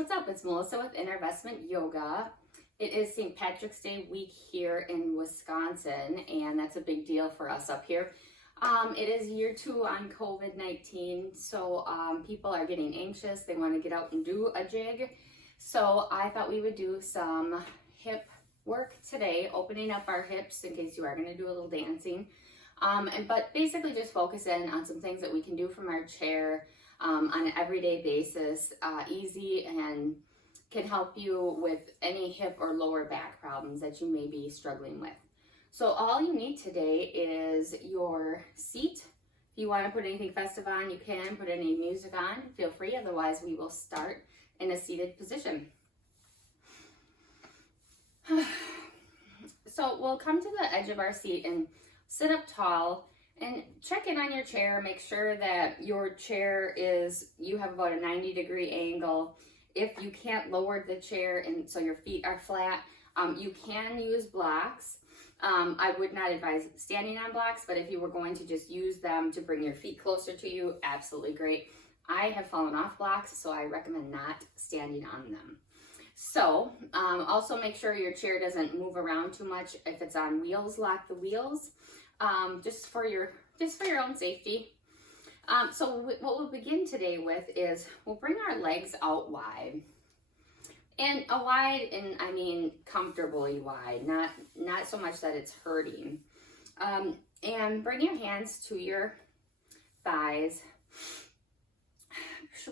what's up? It's Melissa with Investment Yoga. It is St. Patrick's Day week here in Wisconsin, and that's a big deal for us up here. It is year 2 on COVID-19, so people are getting anxious. They want to get out and do a jig. So I thought we would do some hip work today, opening up our hips in case you are going to do a little dancing. But basically just focus in on some things that we can do from our chair on an everyday basis, easy, and can help you with any hip or lower back problems that you may be struggling with. So all you need today is your seat. If you want to put anything festive on, you can put any music on. Feel free, otherwise we will start in a seated position. So we'll come to the edge of our seat and sit up tall and check in on your chair. Make sure that your chair you have about a 90-degree angle. If you can't lower the chair and so your feet are flat, you can use blocks. I would not advise standing on blocks, but if you were going to just use them to bring your feet closer to you, absolutely great. I have fallen off blocks, so I recommend not standing on them. So also make sure your chair doesn't move around too much. If it's on wheels, lock the wheels, just for your own safety. So what we'll begin today with is we'll bring our legs out wide. And I mean comfortably wide, not so much that it's hurting. And bring your hands to your thighs.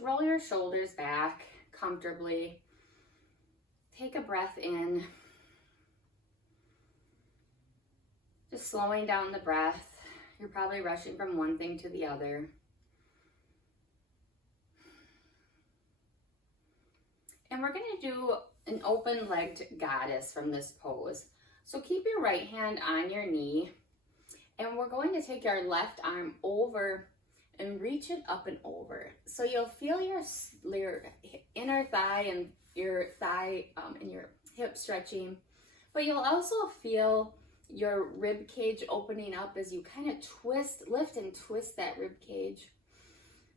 Roll your shoulders back comfortably. Take a breath in. Just slowing down the breath. You're probably rushing from one thing to the other. And we're going to do an open-legged goddess from this pose. So keep your right hand on your knee, and we're going to take our left arm over and reach it up and over. So you'll feel your inner thigh and your thigh and your hip stretching, but you'll also feel your rib cage opening up as you kind of lift and twist that rib cage,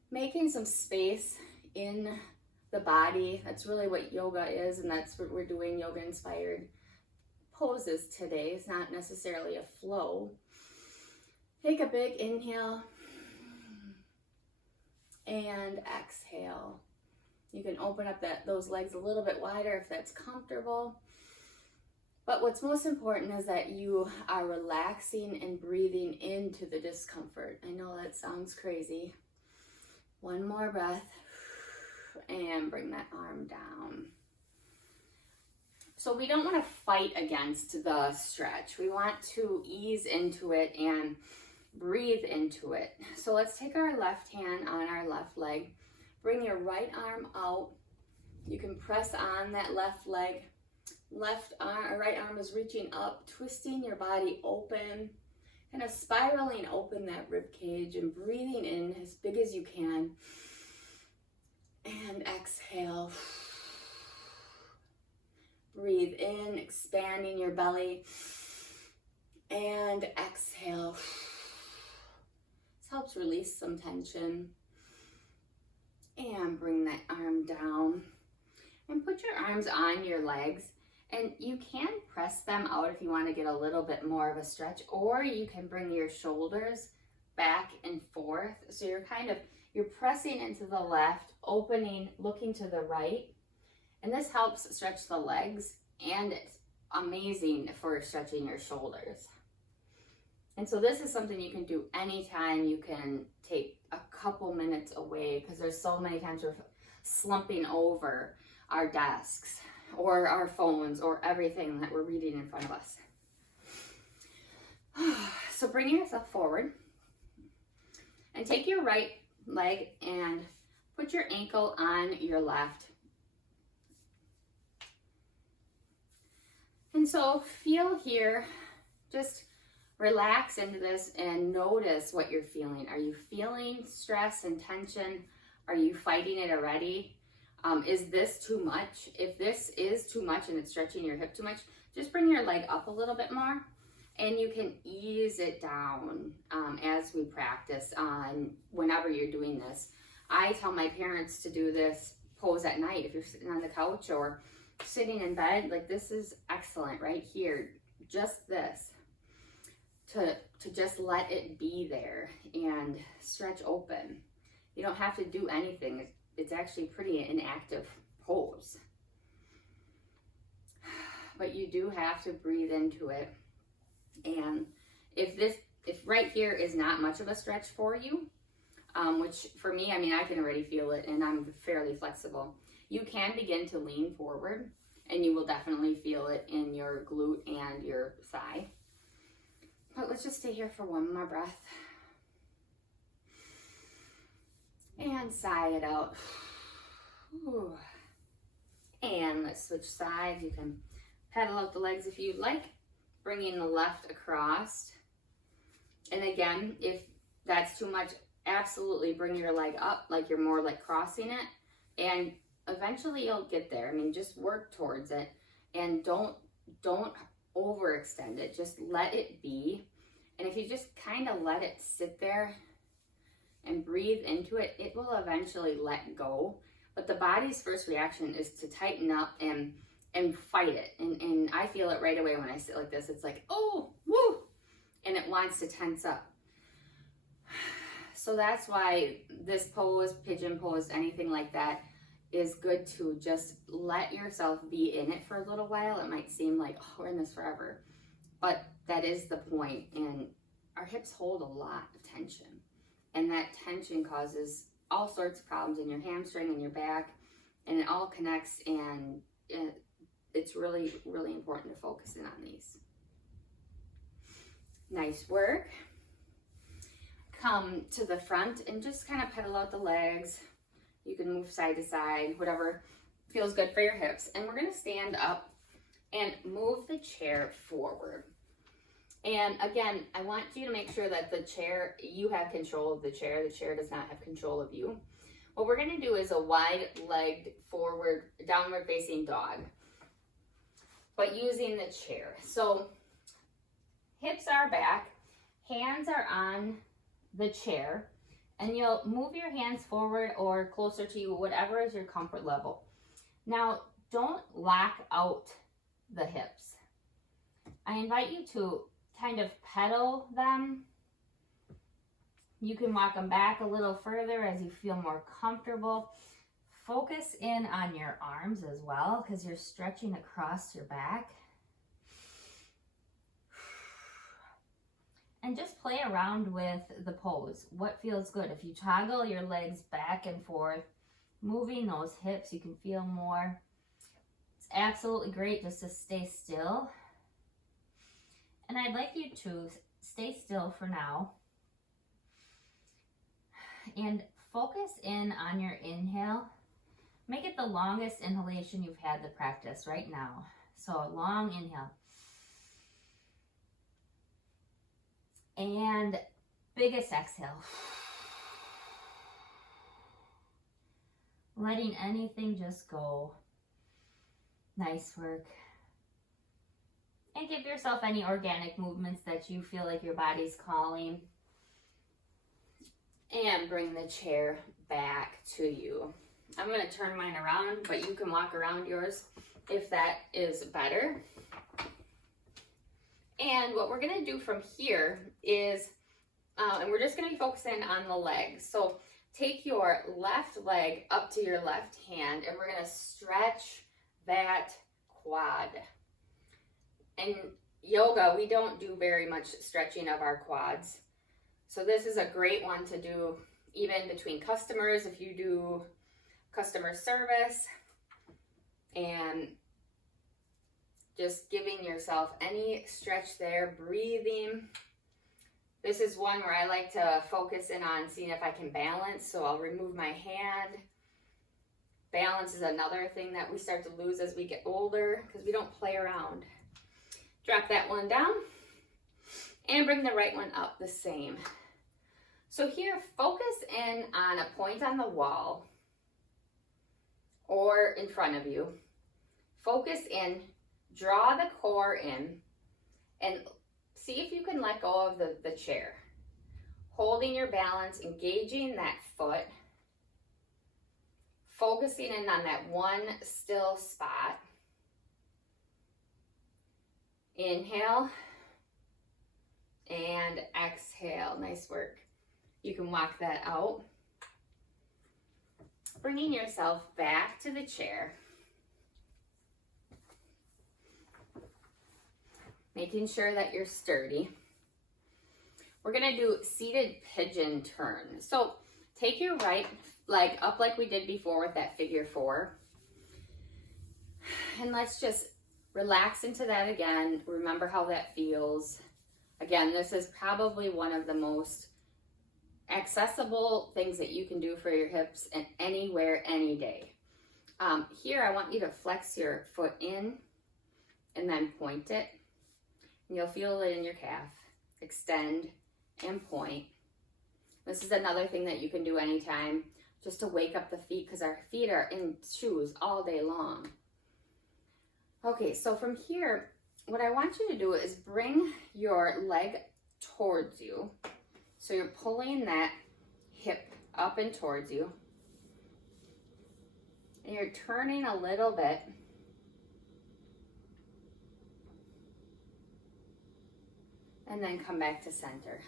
making some space in the body. That's really what yoga is, and that's what we're doing, yoga inspired poses today. It's not necessarily a flow. Take a big inhale and exhale. You can open up those legs a little bit wider if that's comfortable. But what's most important is that you are relaxing and breathing into the discomfort. I know that sounds crazy. One more breath. And bring that arm down. So we don't want to fight against the stretch. We want to ease into it and breathe into it. So let's take our left hand on our left leg. Bring your right arm out. You can press on that left leg. Right arm is reaching up, twisting your body open, kind of spiraling open that rib cage and breathing in as big as you can. And exhale. Breathe in, expanding your belly. And exhale. This helps release some tension. And bring that arm down. And put your arms on your legs. And you can press them out if you want to get a little bit more of a stretch. Or you can bring your shoulders back and forth. So you're pressing into the left, opening, looking to the right. And this helps stretch the legs, and it's amazing for stretching your shoulders. And so this is something you can do anytime. You can take a couple minutes away, because there's so many times we're slumping over our desks or our phones or everything that we're reading in front of us. So bring yourself forward and take your right leg and put your ankle on your left. And so feel here, just relax into this and notice what you're feeling. Are you feeling stress and tension? Are you fighting it already? Is this too much? If this is too much and it's stretching your hip too much, just bring your leg up a little bit more. And you can ease it down as we practice on whenever you're doing this. I tell my parents to do this pose at night if you're sitting on the couch or sitting in bed. Like, this is excellent right here. Just this, to just let it be there and stretch open. You don't have to do anything. It's actually pretty inactive pose. But you do have to breathe into it. And if right here is not much of a stretch for you, which for me, I mean, I can already feel it and I'm fairly flexible. You can begin to lean forward and you will definitely feel it in your glute and your thigh. But let's just stay here for one more breath. And sigh it out. Ooh. And let's switch sides. You can pedal out the legs if you'd like, bringing the left across. And again, if that's too much, absolutely bring your leg up like you're more like crossing it, and eventually you'll get there. I mean, just work towards it and don't overextend it. Just let it be. And if you just kind of let it sit there and breathe into it, it will eventually let go. But the body's first reaction is to tighten up and fight it. And I feel it right away when I sit like this. It's like, oh, woo, and it wants to tense up. So that's why this pose, pigeon pose, anything like that, is good to just let yourself be in it for a little while. It might seem like, oh, we're in this forever, but that is the point. And our hips hold a lot of tension, and that tension causes all sorts of problems in your hamstring and your back, and it all connects, and it's really, really important to focus in on these. Nice work. Come to the front and just kind of pedal out the legs. You can move side to side, whatever feels good for your hips. And we're going to stand up and move the chair forward. And again, I want you to make sure that the chair, you have control of the chair. The chair does not have control of you. What we're going to do is a wide-legged forward, downward-facing dog, but using the chair. So hips are back, hands are on the chair, and you'll move your hands forward or closer to you, whatever is your comfort level. Now, don't lock out the hips. I invite you to kind of pedal them. You can walk them back a little further as you feel more comfortable. Focus in on your arms as well, because you're stretching across your back. And just play around with the pose. What feels good? If you toggle your legs back and forth, moving those hips, you can feel more. It's absolutely great just to stay still. And I'd like you to stay still for now. And focus in on your inhale. Make it the longest inhalation you've had the practice right now. So a long inhale. And biggest exhale. Letting anything just go. Nice work. And give yourself any organic movements that you feel like your body's calling. And bring the chair back to you. I'm going to turn mine around, but you can walk around yours if that is better. And what we're going to do from here is, and we're just going to be focusing on the legs. So take your left leg up to your left hand, and we're going to stretch that quad. In yoga, we don't do very much stretching of our quads. So this is a great one to do even between customers if you do customer service, and just giving yourself any stretch there, breathing. This is one where I like to focus in on seeing if I can balance, so I'll remove my hand. Balance is another thing that we start to lose as we get older because we don't play around. Drop that one down and bring the right one up the same. So here, focus in on a point on the wall or in front of you. Focus in, draw the core in, and see if you can let go of the chair. Holding your balance, engaging that foot. focusing in on that one still spot. Inhale and exhale. Nice work. You can walk that out. Bringing yourself back to the chair. Making sure that you're sturdy. We're gonna do seated pigeon turn. So take your right leg up like we did before with that figure 4. And let's just relax into that again. Remember how that feels. Again, this is probably one of the most accessible things that you can do for your hips and anywhere, any day. Here, I want you to flex your foot in and then point it. And you'll feel it in your calf. Extend and point. This is another thing that you can do anytime, just to wake up the feet, because our feet are in shoes all day long. Okay, so from here, what I want you to do is bring your leg towards you. So you're pulling that hip up and towards you. And you're turning a little bit. And then come back to center.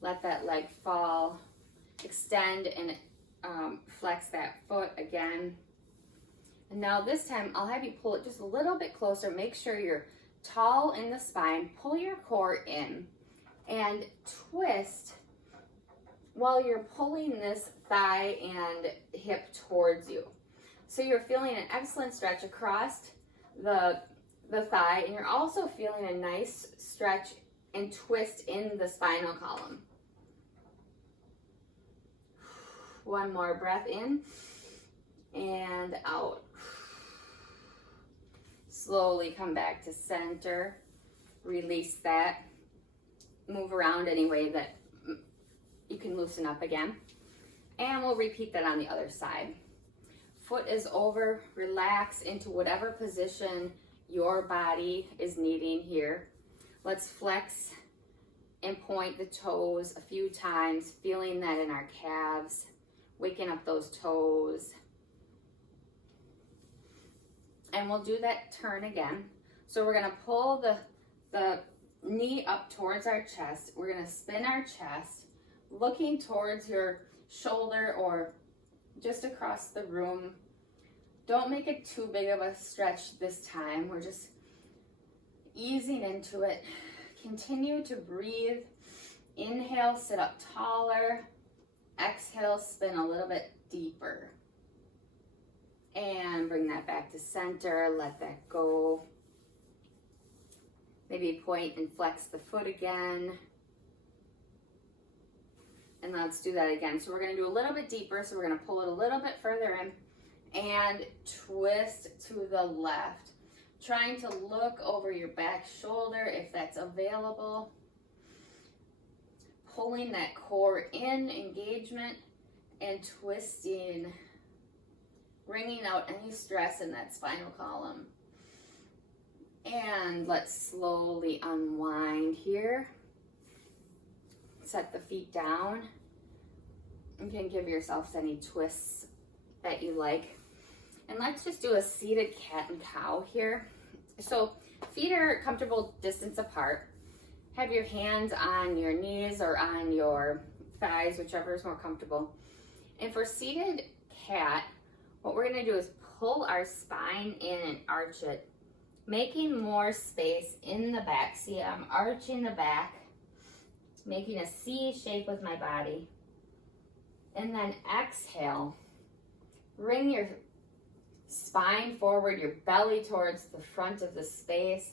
Let that leg fall. Extend and flex that foot again. And now this time, I'll have you pull it just a little bit closer. Make sure you're tall in the spine. Pull your core in and twist while you're pulling this thigh and hip towards you. So you're feeling an excellent stretch across the thigh, and you're also feeling a nice stretch and twist in the spinal column. One more breath in and out. Slowly come back to center. Release that. Move around any way that you can loosen up again. And we'll repeat that on the other side. Foot is over. Relax into whatever position your body is needing here. Let's flex and point the toes a few times, feeling that in our calves, waking up those toes. And we'll do that turn again. So we're gonna pull the knee up towards our chest. We're gonna spin our chest, looking towards your shoulder or just across the room. Don't make it too big of a stretch this time. We're just easing into it. Continue to breathe. Inhale, sit up taller. Exhale, spin a little bit deeper. And bring that back to center. Let that go. Maybe point and flex the foot again. And let's do that again. So we're going to do a little bit deeper. So we're going to pull it a little bit further in and twist to the left. Trying to look over your back shoulder if that's available. Pulling that core in, engagement, and twisting. Bringing out any stress in that spinal column. And let's slowly unwind here. Set the feet down. You can give yourselves any twists that you like. And let's just do a seated cat and cow here. So feet are comfortable distance apart. Have your hands on your knees or on your thighs, whichever is more comfortable. And for seated cat, what we're gonna do is pull our spine in and arch it, making more space in the back. See, I'm arching the back, making a C shape with my body. And then exhale, bring your spine forward, your belly towards the front of the space,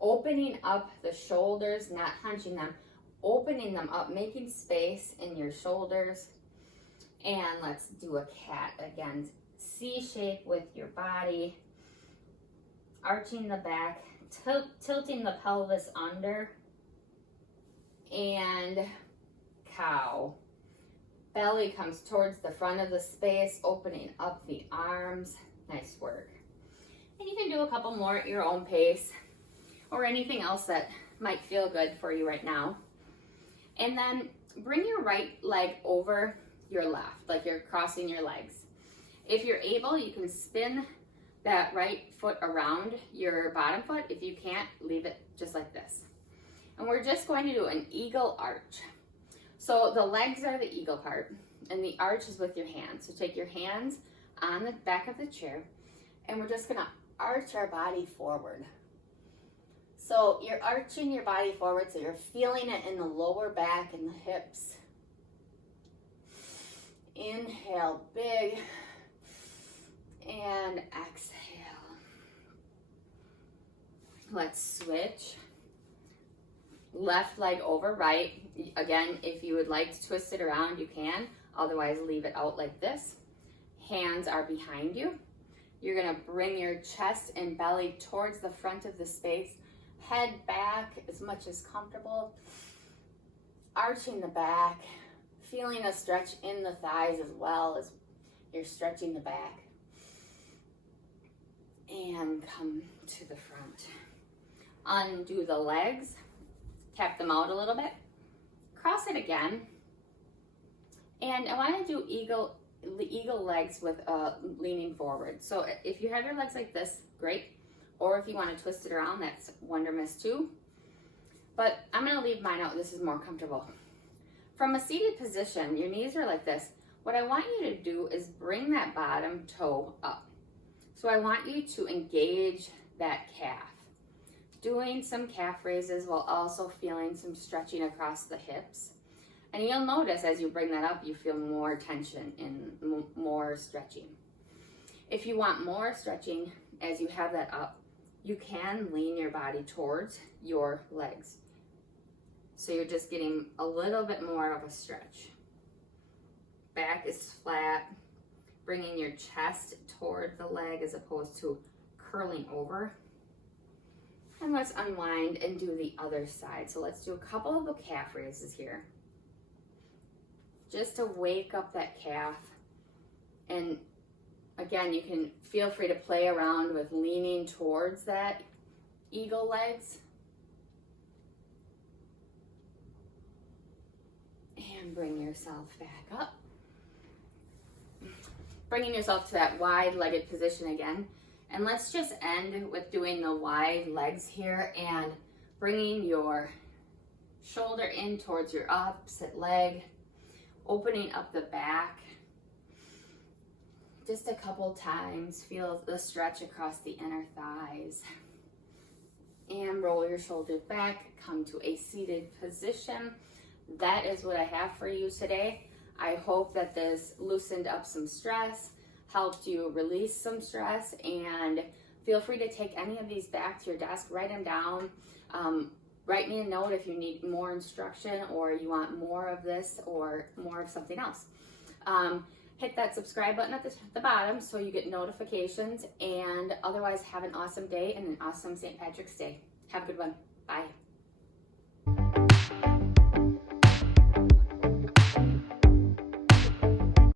opening up the shoulders, not hunching them, opening them up, making space in your shoulders. And let's do a cat again. C shape with your body, arching the back, tilting the pelvis under, and cow. Belly comes towards the front of the space, opening up the arms. Nice work. And you can do a couple more at your own pace or anything else that might feel good for you right now. And then bring your right leg over your left, like you're crossing your legs. If you're able, you can spin that right foot around your bottom foot. If you can't, leave it just like this. And we're just going to do an eagle arch. So the legs are the eagle part, and the arch is with your hands. So take your hands on the back of the chair, and we're just gonna arch our body forward. So you're arching your body forward, so you're feeling it in the lower back and the hips. Inhale big, and exhale. Let's switch. Left leg over right. Again, if you would like to twist it around, you can. Otherwise, leave it out like this. Hands are behind you. You're gonna bring your chest and belly towards the front of the space. Head back as much as comfortable. Arching the back. Feeling a stretch in the thighs as well as you're stretching the back. And come to the front. Undo the legs. Tap them out a little bit. Cross it again. And I want to do the eagle legs with leaning forward. So if you have your legs like this, great. Or if you want to twist it around, that's wonder miss too. But I'm going to leave mine out. This is more comfortable. From a seated position, your knees are like this. What I want you to do is bring that bottom toe up. So I want you to engage that calf. Doing some calf raises while also feeling some stretching across the hips. And you'll notice as you bring that up, you feel more tension and more stretching. If you want more stretching as you have that up, you can lean your body towards your legs. So you're just getting a little bit more of a stretch. Back is flat, bringing your chest toward the leg as opposed to curling over. And let's unwind and do the other side. So let's do a couple of the calf raises here. Just to wake up that calf. And again, you can feel free to play around with leaning towards that eagle legs. And bring yourself back up. Bringing yourself to that wide-legged position again. And let's just end with doing the wide legs here and bringing your shoulder in towards your opposite leg, opening up the back. Just a couple times, feel the stretch across the inner thighs. And roll your shoulders back, come to a seated position. That is what I have for you today. I hope that this loosened up some stress, helped you release some stress, and feel free to take any of these back to your desk, write them down, write me a note if you need more instruction or you want more of this or more of something else. Hit that subscribe button at the bottom so you get notifications, and otherwise have an awesome day and an awesome St. Patrick's Day. Have a good one. Bye.